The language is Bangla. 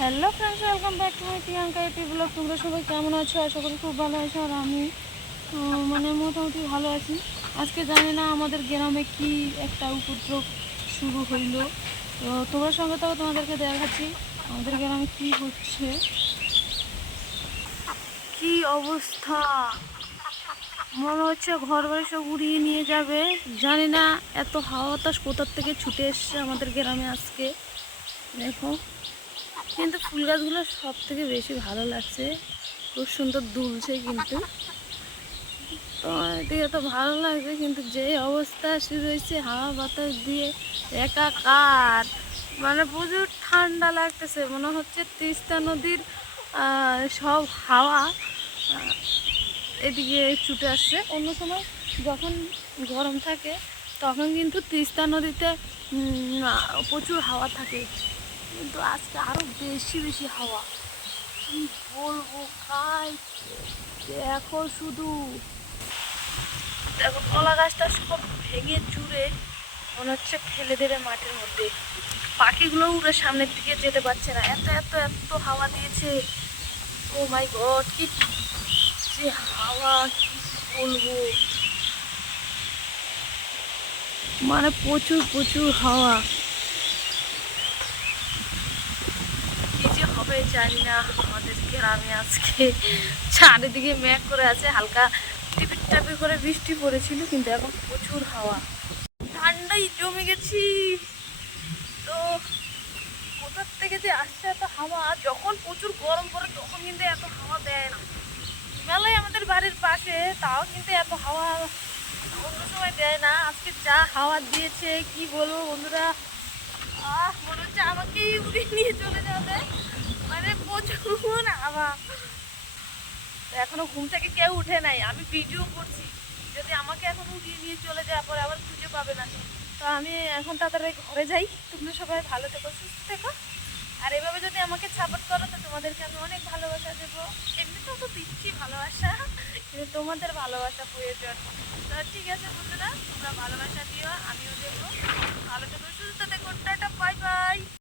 Hello friends, welcome back to my Priyanka AP blog. তোমরা সবাই কেমন আছো? আশা করি খুব ভালো আছো। আর আমি মোটামুটি ভালো আছি। আজকে জানি না আমাদের গ্রামে কি একটা উপদ্রব শুরু হইলো। তো তোমার সঙ্গে তো তোমাদেরকে দেখাচ্ছি আমাদের গ্রামে কি হচ্ছে, কি অবস্থা। মনে হচ্ছে ঘর বাড়ি সব উড়িয়ে নিয়ে যাবে। জানি না এত হাওয়া বাতাস কোথার থেকে ছুটে এসছে আমাদের গ্রামে আজকে। দেখো, কিন্তু ফুল গাছগুলো সব থেকে বেশি ভালো লাগছে, খুব সুন্দর দুলছে। কিন্তু তো এদিকে তো ভালো লাগছে, কিন্তু যে অবস্থা শুরু হয়েছে হাওয়া বাতাস দিয়ে একাকার, মানে প্রচুর ঠান্ডা লাগতেছে। মনে হচ্ছে তিস্তা নদীর সব হাওয়া এদিকে ছুটে আসছে। অন্য সময় যখন গরম থাকে তখন কিন্তু তিস্তা নদীতে প্রচুর হাওয়া থাকে, কিন্তু আজকে আরো বেশি বেশি হাওয়া। কি বলবো কাই, দেখো শুধু, দেখো কলা গাছটা সব ভেঙে চুরে মনে হচ্ছে ফেলে দেবে মাটির মধ্যে। পাখিগুলো উড়ে সামনের দিকে যেতে পারছে না, এত এত এত হাওয়া দিয়েছে। ও মাই গড, কি যে হাওয়া, কি বলবো, মানে প্রচুর প্রচুর হাওয়া। কি যে হবে জানি না আমাদের গ্রামে আজকে। চারিদিকে মেঘ করে আছে, হালকা টিপির টাপি করে বৃষ্টি পড়েছিল, কিন্তু এখন প্রচুর হাওয়া। ঠান্ডাই জমে গেছি। তো কোথার থেকে যে আসছে এত হাওয়া, যখন প্রচুর গরম পড়ে তখন কিন্তু এত হাওয়া দেয় না। হিমালয় আমাদের বাড়ির পাশে, তাও কিন্তু এত হাওয়া অন্য সময় দেয় না। আজকে যা হাওয়া দিয়েছে কি বলবো বন্ধুরা, মনে হচ্ছে আমাকেই উড়িয়ে নিয়ে চলে যাবে, মানে প্রচুর হাওয়া। তো এখনো ঘুম থেকে কেউ উঠে নাই, আমি ভিডিও করছি। যদি আমাকে এখন উঠিয়ে নিয়ে চলে যাওয়ার পরে আবার খুঁজে পাবে না। তো আমি এখন তাড়াতাড়ি ঘরে যাই। তোমরা সবাই ভালো থেকো, সুস্থ থেকো। আর এভাবে যদি আমাকে সাপোর্ট করো তো তোমাদেরকে আমি অনেক ভালোবাসা দেবো। এমনিতেও তো দিচ্ছি ভালোবাসা, কিন্তু তোমাদের ভালোবাসা প্রয়োজন। তো ঠিক আছে বন্ধুরা, তোমরা ভালোবাসা দিও, আমিও দেবো। ভালো থেকো, সুস্থ থেকো, টাটা, বাই বাই।